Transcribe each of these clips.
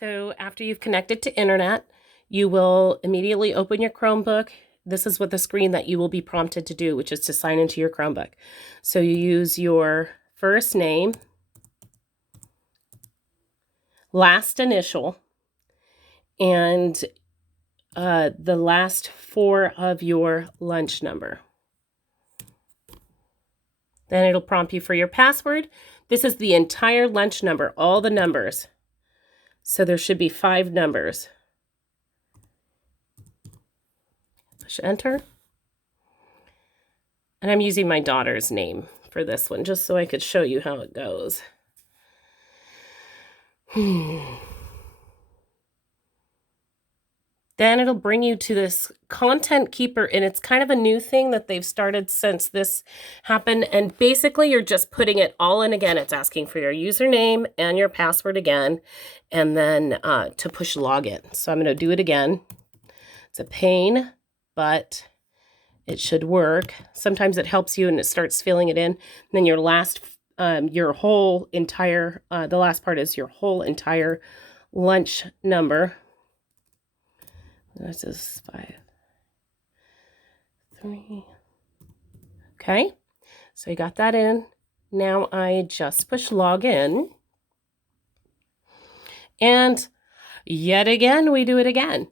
So after you've connected to internet, you will immediately open your Chromebook. This is what the screen that you will be prompted to do, which is to sign into your Chromebook. So you use your first name, last initial, and the last four of your lunch number. Then it'll prompt you for your password. This is the entire lunch number, all the numbers. So there should be 5 numbers. Push enter. And I'm using my daughter's name for this one, just so I could show you how it goes. Then it'll bring you to this Content Keeper, and it's kind of a new thing that they've started since this happened. And basically, you're just putting it all in again. It's asking for your username and your password again, and then to push login. So I'm going to do it again. It's a pain, but it should work. Sometimes it helps you and it starts filling it in. And then your last, your whole entire, the last part is your whole entire lunch number. This is 5, 3. Okay, so you got that in. Now I just push login. And yet again, we do it again.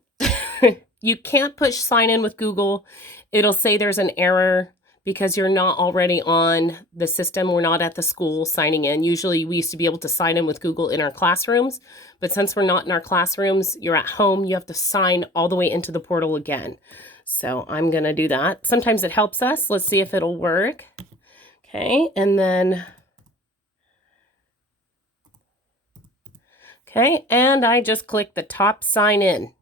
You can't push sign in with Google. It'll say there's an error because you're not already on the system. We're not at the school signing in. Usually we used to be able to sign in with Google in our classrooms, but since we're not in our classrooms, you're at home, you have to sign all the way into the portal again. So I'm gonna do that. Sometimes it helps us. Let's see if it'll work. Okay, and then, okay, and I just click the top sign in.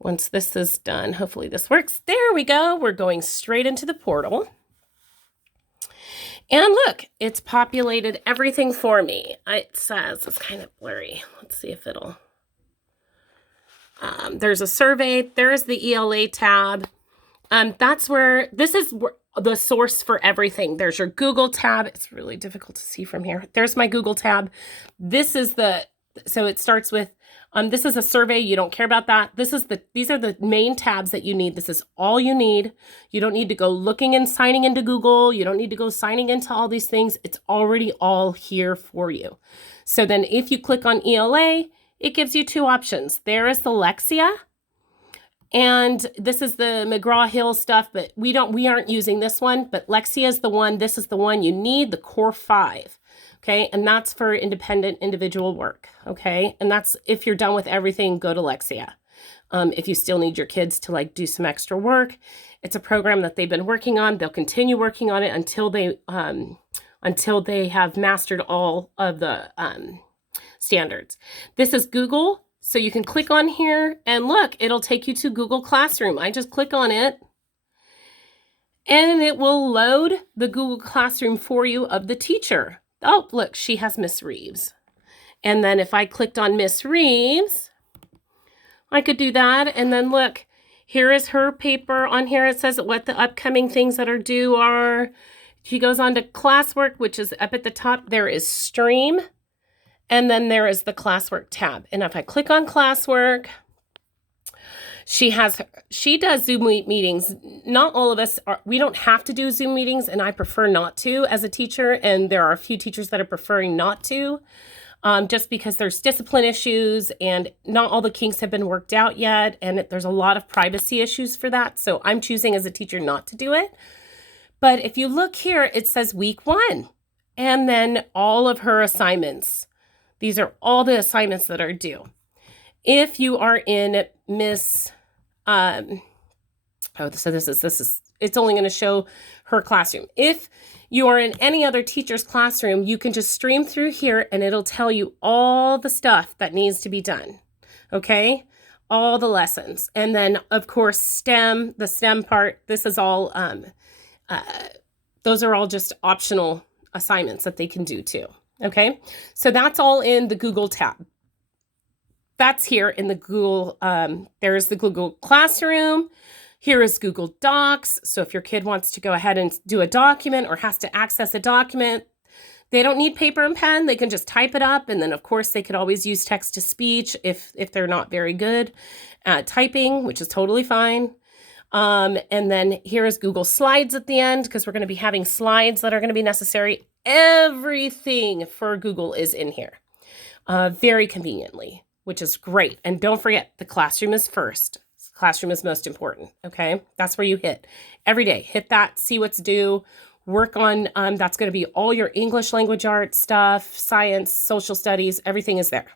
Once this is done, hopefully this works. There we go. We're going straight into the portal. And look, it's populated everything for me. It says, it's kind of blurry. Let's see if it'll, there's a survey. There's the ELA tab. That's where, this is the source for everything. There's your Google tab. It's really difficult to see from here. There's my Google tab. This is the, so it starts with, this is a survey. You don't care about that. These are the main tabs that you need. This is all you need. You don't need to go looking and signing into Google. You don't need to go signing into all these things. It's already all here for you. So then if you click on ELA, it gives you 2 options. There is the Lexia, and this is the McGraw-Hill stuff, but we aren't using this one, but Lexia is the one, this is the one you need, the Core 5. Okay, and that's for independent individual work, okay? And that's, if you're done with everything, go to Lexia. If you still need your kids to like do some extra work, it's a program that they've been working on. They'll continue working on it until they have mastered all of the standards. This is Google, so you can click on here and look, it'll take you to Google Classroom. I just click on it, and it will load the Google Classroom for you of the teacher. Oh, look, she has Miss Reeves. And then if I clicked on Miss Reeves, I could do that. And then look, here is her paper. On here it says what the upcoming things that are due are. She goes on to classwork, which is up at the top. There is stream. And then there is the classwork tab. And if I click on classwork, she does Zoom meetings. Not all of us we don't have to do Zoom meetings, and I prefer not to as a teacher. And there are a few teachers that are preferring not to, just because there's discipline issues and not all the kinks have been worked out yet. And there's a lot of privacy issues for that. So I'm choosing as a teacher not to do it. But if you look here, it says week 1, and then all of her assignments. These are all the assignments that are due. If you are in Miss, so this is, it's only going to show her classroom. If you are in any other teacher's classroom, you can just stream through here and it'll tell you all the stuff that needs to be done. Okay. All the lessons. And then of course, STEM, the STEM part, this is all, those are all just optional assignments that they can do too. Okay. So that's all in the Google tab. That's here in the Google, there's the Google Classroom. Here is Google Docs. So if your kid wants to go ahead and do a document or has to access a document, They don't need paper and pen. They can just type it up. And then, of course, they could always use text to speech if they're not very good at typing, which is totally fine. And then here is Google Slides at the end, because we're going to be having slides that are going to be necessary. Everything for Google is in here very conveniently, which is great. And don't forget, the classroom is first. Classroom is most important, okay? That's where you hit every day. Hit that, see what's due, work on, that's going to be all your English language arts stuff, science, social studies, everything is there.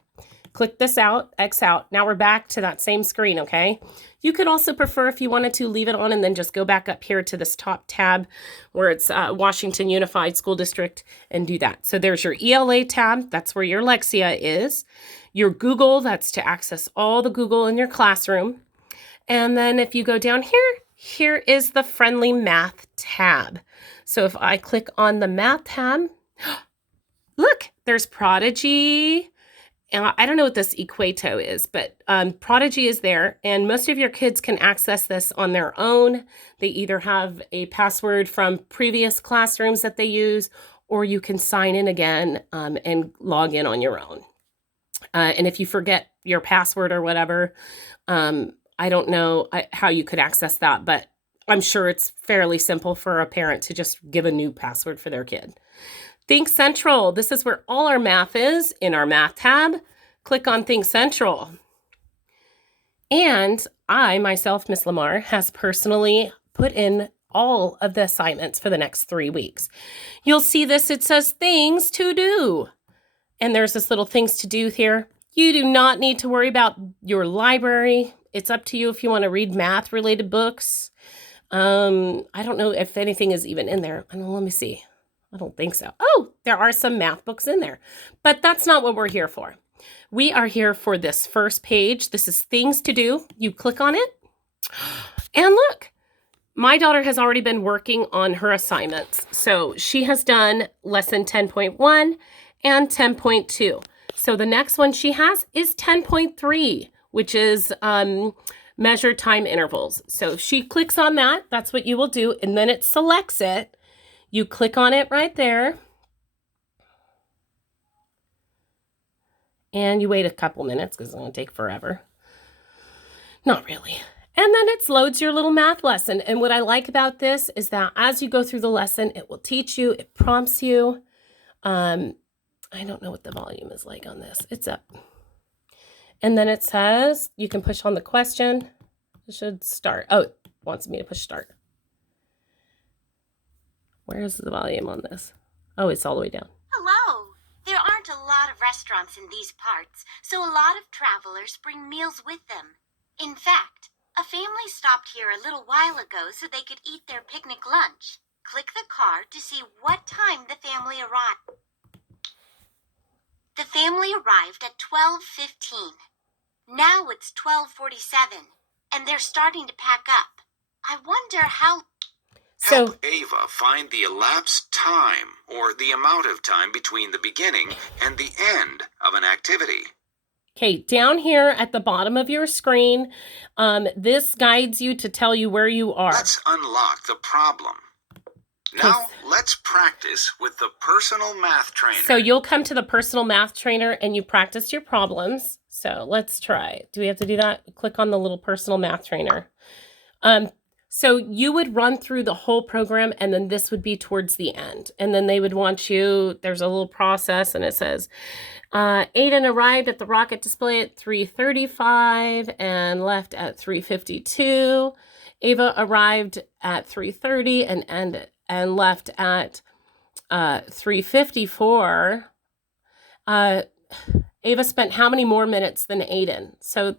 Click this out, X out. Now we're back to that same screen, okay? You could also prefer, if you wanted to, leave it on and then just go back up here to this top tab where it's Washington Unified School District and do that. So there's your ELA tab. That's where your Lexia is. Your Google, that's to access all the Google in your classroom. And then if you go down here, here is the Friendly Math tab. So if I click on the Math tab, look, there's Prodigy. And I don't know what this Equato is, but Prodigy is there. And most of your kids can access this on their own. They either have a password from previous classrooms that they use, or you can sign in again and log in on your own. And if you forget your password or whatever, I don't know how you could access that, but I'm sure it's fairly simple for a parent to just give a new password for their kid. Think Central. This is where all our math is in our Math tab. Click on Think Central. And I, myself, Miss Lamar, has personally put in all of the assignments for the next 3 weeks. You'll see this. It says Things to Do. And there's this little Things to Do here. You do not need to worry about your library. It's up to you if you want to read math-related books. I don't know if anything is even in there. Let me see. I don't think so. Oh, there are some math books in there, but that's not what we're here for. We are here for this first page. This is Things to Do. You click on it, and look, my daughter has already been working on her assignments. So she has done lesson 10.1 and 10.2. So the next one she has is 10.3, which is measure time intervals. So if she clicks on that, that's what you will do, and then it selects it. You click on it right there, and you wait a couple minutes because it's going to take forever. Not really. And then it loads your little math lesson. And what I like about this is that as you go through the lesson, it will teach you, it prompts you. I don't know what the volume is like on this. It's up. And then it says you can push on the question. It should start. Oh, it wants me to push start. Where is the volume on this? Oh, it's all the way down. Hello. There aren't a lot of restaurants in these parts, so a lot of travelers bring meals with them. In fact, a family stopped here a little while ago so they could eat their picnic lunch. Click the card to see what time the family arrived. The family arrived at 12:15. Now it's 12:47, and they're starting to pack up. I wonder how... Help Ava find the elapsed time, or the amount of time between the beginning and the end of an activity. Okay, down here at the bottom of your screen, this guides you to tell you where you are. Let's unlock the problem. Now, let's practice with the personal math trainer. So you'll come to the personal math trainer and you practice your problems. So let's try. Do we have to do that? Click on the little personal math trainer. So you would run through the whole program, and then this would be towards the end. And then they would want you, there's a little process, and it says, Aiden arrived at the rocket display at 3:35 and left at 3:52. Ava arrived at 3:30 and left at 3:54. Ava spent how many more minutes than Aiden? So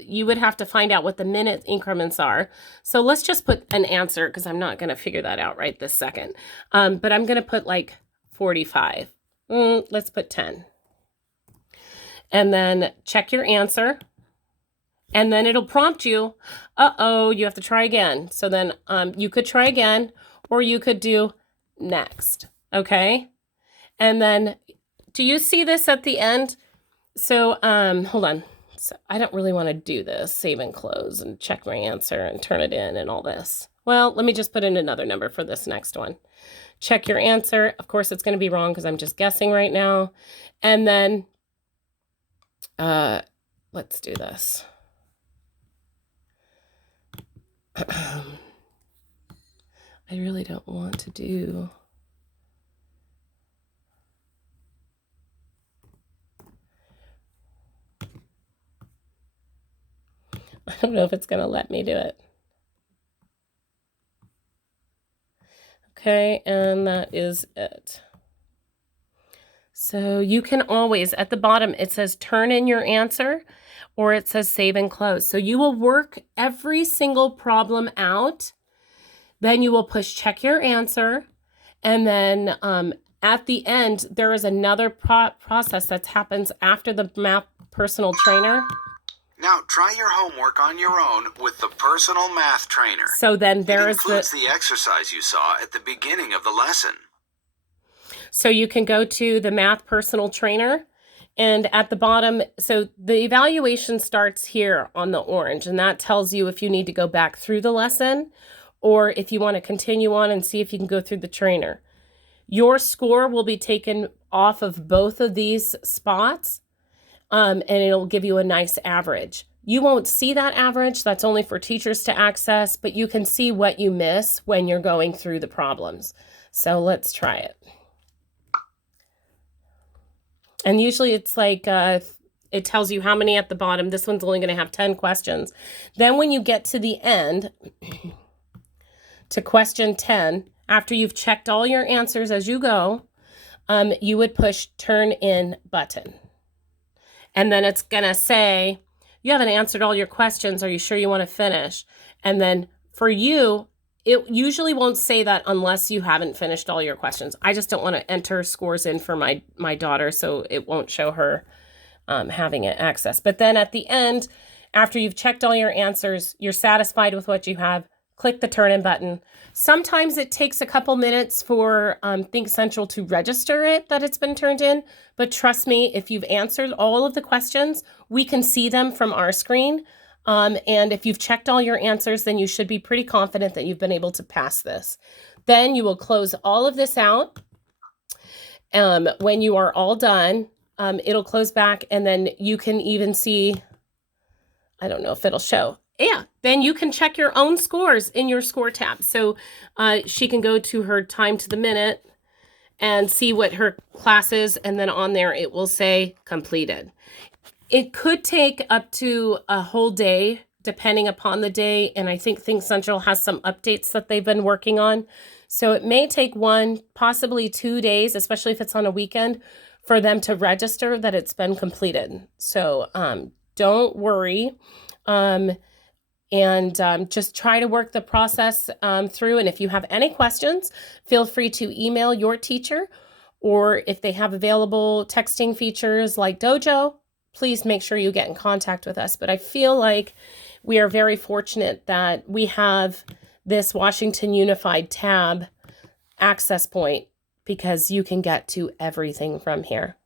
you would have to find out what the minute increments are. So let's just put an answer because I'm not going to figure that out right this second. But I'm going to put like 45. Let's put 10. And then check your answer. And then it'll prompt you, you have to try again. So then you could try again, or you could do next, okay? And then, do you see this at the end? So, hold on. So I don't really want to do this, save and close and check my answer and turn it in and all this. Well, let me just put in another number for this next one. check your answer. Of course, it's going to be wrong because I'm just guessing right now. And then let's do this. I really don't want to do... I don't know if it's going to let me do it. Okay, and that is it. So you can always, at the bottom, it says turn in your answer, or it says save and close. So you will work every single problem out. Then you will push check your answer. And then at the end, there is another process that happens after the Math Personal Trainer. Now try your homework on your own with the Personal Math Trainer. So then there is includes the exercise you saw at the beginning of the lesson. So you can go to the Math Personal Trainer, and at the bottom, so the evaluation starts here on the orange, and that tells you if you need to go back through the lesson or if you want to continue on and see if you can go through the trainer. Your score will be taken off of both of these spots, and it'll give you a nice average. You won't see that average. That's only for teachers to access, but you can see what you miss when you're going through the problems. So let's try it. And usually it's like, it tells you how many at the bottom. This one's only going to have 10 questions. Then when you get to the end, to question 10, after you've checked all your answers as you go, you would push turn in button. And then it's going to say, you haven't answered all your questions. Are you sure you want to finish? And then for you, it usually won't say that unless you haven't finished all your questions. I just don't want to enter scores in for my daughter, so it won't show her having it access. But then at the end, after you've checked all your answers, you're satisfied with what you have, click the turn in button. Sometimes it takes a couple minutes for Think Central to register it that it's been turned in. But trust me, if you've answered all of the questions, we can see them from our screen. And if you've checked all your answers, then you should be pretty confident that you've been able to pass this. Then you will close all of this out. When you are all done, it'll close back, and then you can even see, I don't know if it'll show. Yeah, then you can check your own scores in your score tab. So she can go to her time to the minute and see what her class is, and then on there it will say completed. It could take up to a whole day, depending upon the day, and I think Think Central has some updates that they've been working on. So it may take 1, possibly 2 days, especially if it's on a weekend, for them to register that it's been completed. So don't worry, and just try to work the process through. And if you have any questions, feel free to email your teacher, or if they have available texting features like Dojo, please make sure you get in contact with us. But I feel like we are very fortunate that we have this Washington Unified tab access point, because you can get to everything from here.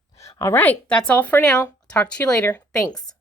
All right, that's all for now. Talk to you later. Thanks.